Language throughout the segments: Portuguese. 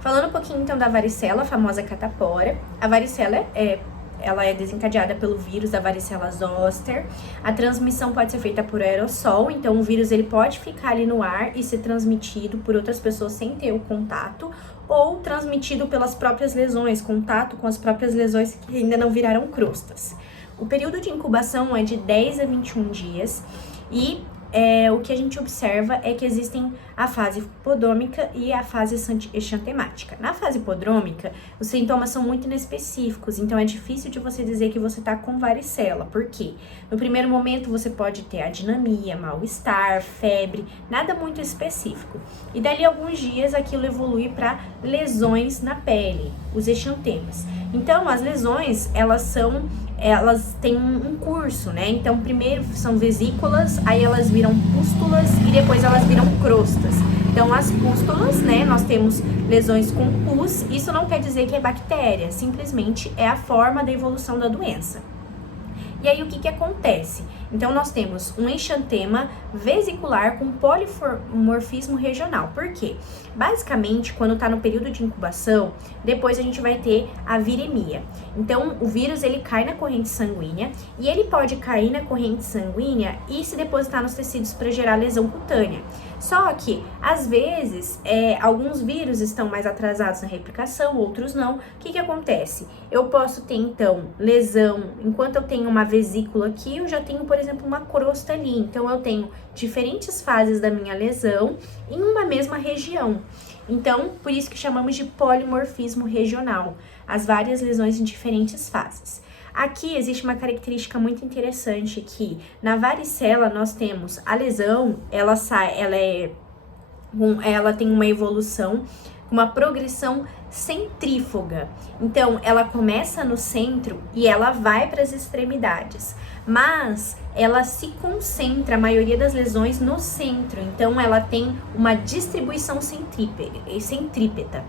Falando um pouquinho então da varicela, a famosa catapora. A varicela ela é desencadeada pelo vírus da varicela zoster. A transmissão pode ser feita por aerossol, então o vírus ele pode ficar ali no ar e ser transmitido por outras pessoas sem ter o contato, ou transmitido pelas próprias lesões, contato com as próprias lesões que ainda não viraram crostas. O período de incubação é de 10 a 21 dias e o que a gente observa é que existem a fase podômica e a fase exantemática. Na fase podômica, os sintomas são muito inespecíficos, então é difícil de você dizer que você tá com varicela. Por quê? No primeiro momento você pode ter adinamia, mal-estar, febre, nada muito específico. E dali a alguns dias aquilo evolui para lesões na pele, os exantemas. Então, as lesões, elas têm um curso, né? Então, primeiro são vesículas, aí elas viram pústulas e depois elas viram crostas. Então, as pústulas, né? Nós temos lesões com pus, isso não quer dizer que é bactéria, simplesmente é a forma da evolução da doença. E aí, o que acontece? Então, nós temos um exantema vesicular com polimorfismo regional. Por quê? Basicamente, quando está no período de incubação, depois a gente vai ter a viremia. Então, o vírus, ele cai na corrente sanguínea e ele pode cair na corrente sanguínea e se depositar nos tecidos para gerar lesão cutânea. Só que, às vezes, alguns vírus estão mais atrasados na replicação, outros não. O que acontece? Eu posso ter, então, lesão, enquanto eu tenho uma vesícula aqui, eu já tenho, por exemplo, uma crosta ali. Então, eu tenho diferentes fases da minha lesão em uma mesma região. Então, por isso que chamamos de polimorfismo regional, as várias lesões em diferentes fases. Aqui existe uma característica muito interessante que na varicela nós temos a lesão, ela tem uma evolução, uma progressão centrífuga. Então, ela começa no centro e ela vai para as extremidades, mas ela se concentra, a maioria das lesões, no centro. Então, ela tem uma distribuição centrípeta.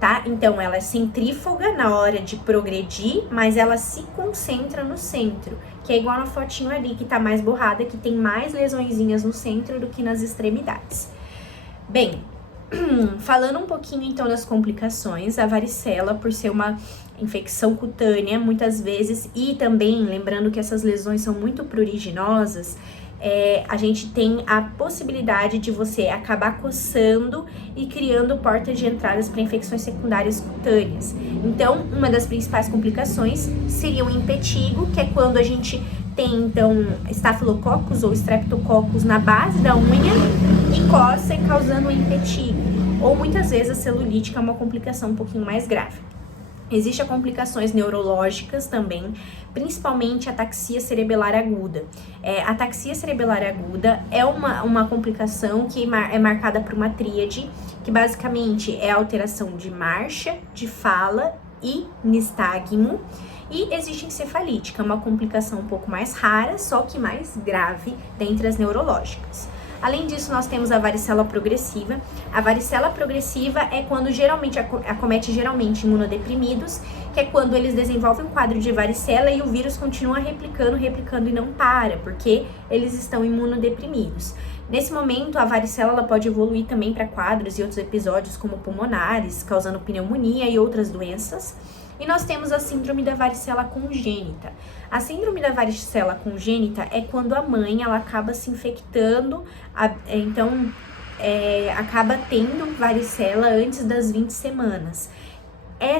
Tá? Então, ela é centrífuga na hora de progredir, mas ela se concentra no centro, que é igual na fotinho ali, que tá mais borrada, que tem mais lesõezinhas no centro do que nas extremidades. Bem, falando um pouquinho então das complicações, a varicela, por ser uma infecção cutânea, muitas vezes, e também lembrando que essas lesões são muito pruriginosas, a gente tem a possibilidade de você acabar coçando e criando portas de entradas para infecções secundárias cutâneas. Então, uma das principais complicações seria o impetigo, que é quando a gente tem, então, estafilococcus ou streptococcus na base da unha e coça causando um impetigo. Ou muitas vezes a celulite, que é uma complicação um pouquinho mais grave. Existem complicações neurológicas também, principalmente a ataxia cerebelar aguda. A ataxia cerebelar aguda é uma complicação que é marcada por uma tríade, que basicamente é a alteração de marcha, de fala e nistagmo. E existe encefalite, que é uma complicação um pouco mais rara, só que mais grave dentre as neurológicas. Além disso, nós temos a varicela progressiva. A varicela progressiva é quando acomete imunodeprimidos, que é quando eles desenvolvem um quadro de varicela e o vírus continua replicando e não para, porque eles estão imunodeprimidos. Nesse momento, a varicela ela pode evoluir também para quadros e outros episódios como pulmonares, causando pneumonia e outras doenças. E nós temos a síndrome da varicela congênita. A síndrome da varicela congênita é quando a mãe ela acaba se infectando, acaba tendo varicela antes das 20 semanas.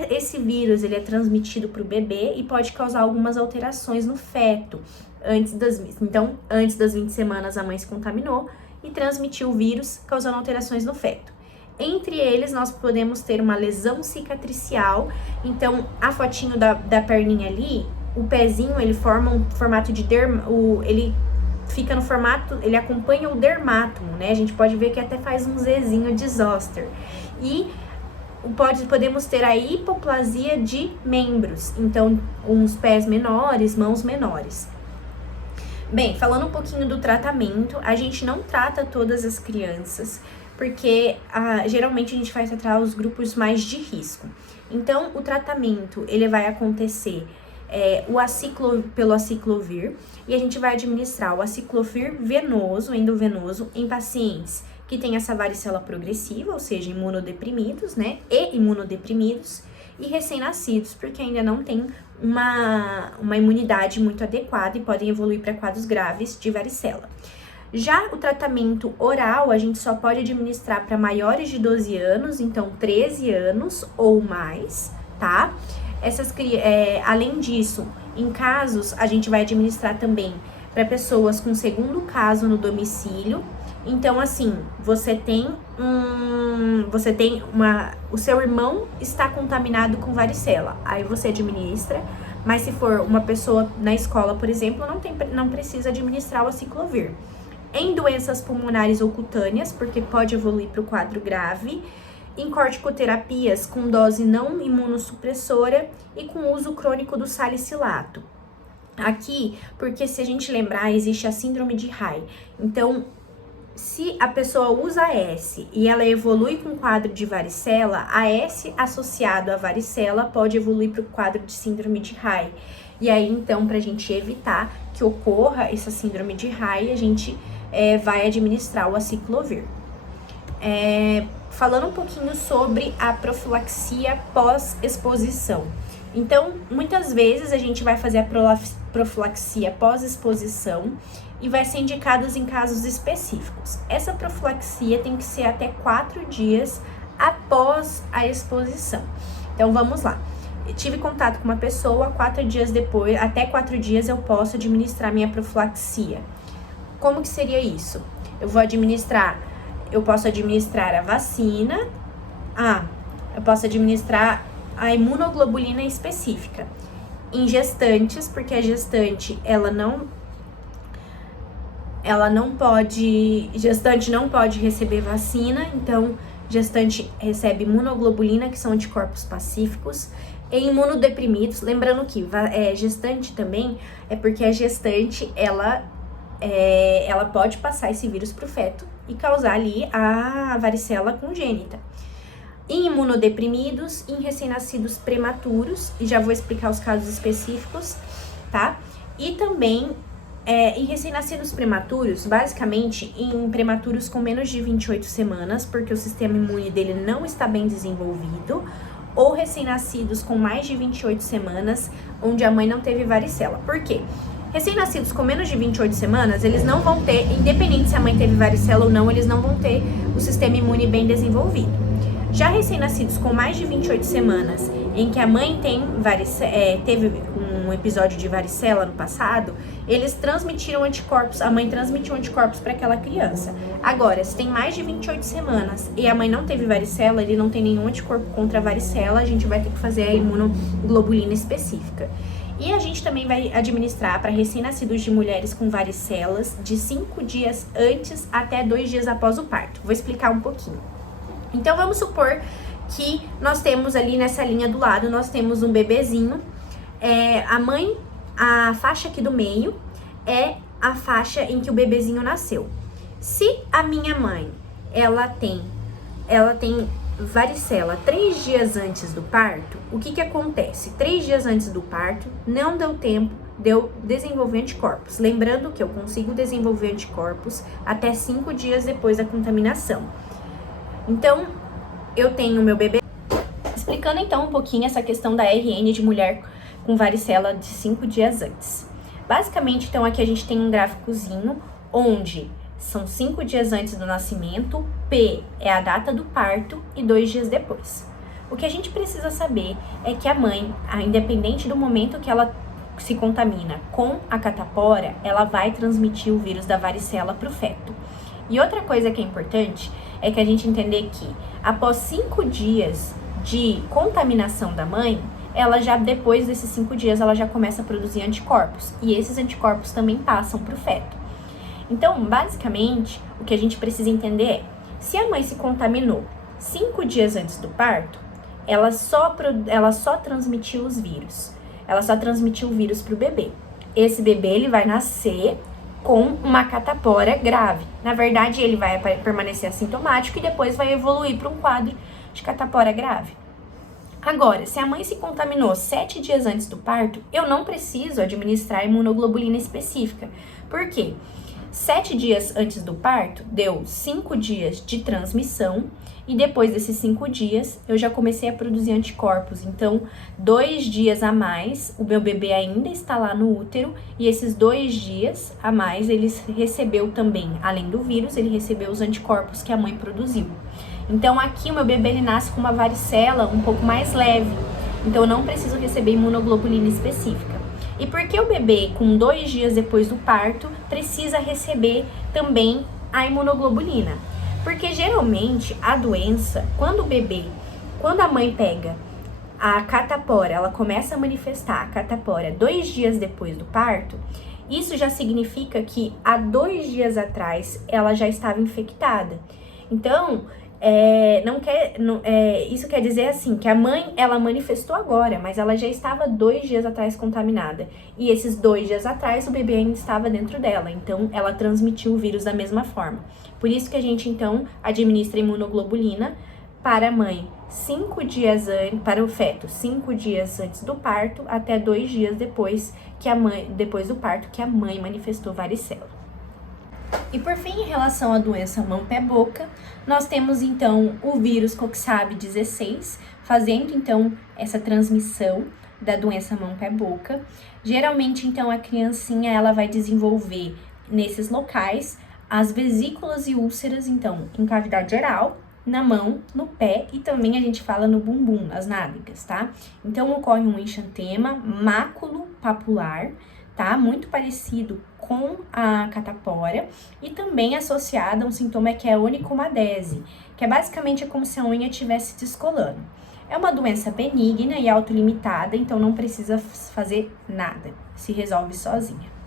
Esse vírus ele é transmitido para o bebê e pode causar algumas alterações no feto. Antes das 20 semanas a mãe se contaminou e transmitiu o vírus, causando alterações no feto. Entre eles, nós podemos ter uma lesão cicatricial. Então, a fotinho da perninha ali, o pezinho, ele forma um formato de ele fica no formato, ele acompanha o dermátomo, né? A gente pode ver que até faz um Zzinho de zoster. E podemos ter a hipoplasia de membros. Então, uns pés menores, mãos menores. Bem, falando um pouquinho do tratamento, a gente não trata todas as crianças, porque geralmente a gente vai tratar os grupos mais de risco. Então, o tratamento, ele vai acontecer pelo aciclovir, e a gente vai administrar o aciclovir venoso, endovenoso, em pacientes que tem essa varicela progressiva, ou seja, imunodeprimidos, né? E imunodeprimidos, e recém-nascidos, porque ainda não tem uma imunidade muito adequada e podem evoluir para quadros graves de varicela. Já o tratamento oral, a gente só pode administrar para maiores de 12 anos, então 13 anos ou mais, tá? Além disso, em casos, a gente vai administrar também para pessoas com segundo caso no domicílio. Então, assim, o seu irmão está contaminado com varicela, aí você administra, mas se for uma pessoa na escola, por exemplo, não precisa administrar o aciclovir. Em doenças pulmonares ou cutâneas, porque pode evoluir para o quadro grave, em corticoterapias com dose não imunossupressora e com uso crônico do salicilato. Aqui, porque se a gente lembrar, existe a síndrome de Reye. Então, se a pessoa usa S e ela evolui com quadro de varicela, a S associado à varicela pode evoluir para o quadro de síndrome de Reye. E aí, então, para a gente evitar que ocorra essa síndrome de Reye, a gente vai administrar o aciclovir. Falando um pouquinho sobre a profilaxia pós-exposição. Então, muitas vezes a gente vai fazer a profilaxia pós-exposição e vai ser indicados em casos específicos. Essa profilaxia tem que ser até 4 dias após a exposição. Então, vamos lá. Eu tive contato com uma pessoa, 4 dias depois, até 4 dias eu posso administrar minha profilaxia. Como que seria isso? Eu posso administrar a vacina, eu posso administrar a imunoglobulina específica em gestantes, porque a gestante, gestante não pode receber vacina, então gestante recebe imunoglobulina, que são anticorpos pacíficos, e imunodeprimidos, lembrando que gestante também é porque a gestante, ela pode passar esse vírus pro feto e causar ali a varicela congênita. Em imunodeprimidos, em recém-nascidos prematuros, e já vou explicar os casos específicos, tá? E também em recém-nascidos prematuros, basicamente em prematuros com menos de 28 semanas, porque o sistema imune dele não está bem desenvolvido, ou recém-nascidos com mais de 28 semanas, onde a mãe não teve varicela. Por quê? Recém-nascidos com menos de 28 semanas, eles não vão ter, independente se a mãe teve varicela ou não, eles não vão ter o sistema imune bem desenvolvido. Já recém-nascidos com mais de 28 semanas, em que a mãe teve um episódio de varicela no passado, eles transmitiram anticorpos, a mãe transmitiu anticorpos para aquela criança. Agora, se tem mais de 28 semanas e a mãe não teve varicela, ele não tem nenhum anticorpo contra a varicela, a gente vai ter que fazer a imunoglobulina específica. E a gente também vai administrar para recém-nascidos de mulheres com varicelas de 5 dias antes até 2 dias após o parto. Vou explicar um pouquinho. Então, vamos supor que nós temos ali nessa linha do lado, nós temos um bebezinho. A faixa aqui do meio é a faixa em que o bebezinho nasceu. Se a minha mãe, ela tem varicela 3 dias antes do parto, o que acontece? 3 dias antes do parto, não deu tempo de eu desenvolver anticorpos. Lembrando que eu consigo desenvolver anticorpos até 5 dias depois da contaminação. Então, eu tenho meu bebê. Explicando então um pouquinho essa questão da RN de mulher com varicela de 5 dias antes. Basicamente, então, aqui a gente tem um gráficozinho onde são 5 dias antes do nascimento, P é a data do parto e 2 dias depois. O que a gente precisa saber é que a mãe, independente do momento que ela se contamina com a catapora, ela vai transmitir o vírus da varicela para o feto. E outra coisa que é importante é que a gente entender que após 5 dias de contaminação da mãe, depois desses 5 dias, ela já começa a produzir anticorpos. E esses anticorpos também passam para o feto. Então, basicamente, o que a gente precisa entender é, se a mãe se contaminou 5 dias antes do parto, ela só transmitiu os vírus. Ela só transmitiu o vírus para o bebê. Esse bebê, ele vai nascer com uma catapora grave. Na verdade, ele vai permanecer assintomático e depois vai evoluir para um quadro de catapora grave. Agora, se a mãe se contaminou 7 dias antes do parto, eu não preciso administrar imunoglobulina específica. Por quê? 7 dias antes do parto, deu 5 dias de transmissão, e depois desses 5 dias, eu já comecei a produzir anticorpos. Então, 2 dias a mais, o meu bebê ainda está lá no útero, e esses 2 dias a mais, ele recebeu também, além do vírus, ele recebeu os anticorpos que a mãe produziu. Então, aqui o meu bebê, ele nasce com uma varicela um pouco mais leve, então eu não preciso receber imunoglobulina específica. E por que o bebê, com 2 dias depois do parto, precisa receber também a imunoglobulina? Porque geralmente a doença, quando a mãe pega a catapora, ela começa a manifestar a catapora 2 dias depois do parto, isso já significa que há 2 dias atrás ela já estava infectada. Então, isso quer dizer assim, que a mãe, ela manifestou agora, mas ela já estava 2 dias atrás contaminada. E esses 2 dias atrás, o bebê ainda estava dentro dela, então ela transmitiu o vírus da mesma forma. Por isso que a gente, então, administra imunoglobulina para a mãe 5 dias antes, para o feto, 5 dias antes do parto, até 2 dias depois do parto, que a mãe manifestou varicela. E por fim, em relação à doença mão-pé-boca, nós temos então o vírus Coxsabie-16, fazendo então essa transmissão da doença mão-pé-boca. Geralmente, então, a criancinha ela vai desenvolver nesses locais as vesículas e úlceras, então, em cavidade oral, na mão, no pé e também a gente fala no bumbum, nas nádegas, tá? Então, ocorre um exantema máculo-papular, tá? Muito parecido com a catapora e também associado a um sintoma que é a onicomadese, que é basicamente como se a unha estivesse descolando. É uma doença benigna e autolimitada, então não precisa fazer nada, se resolve sozinha.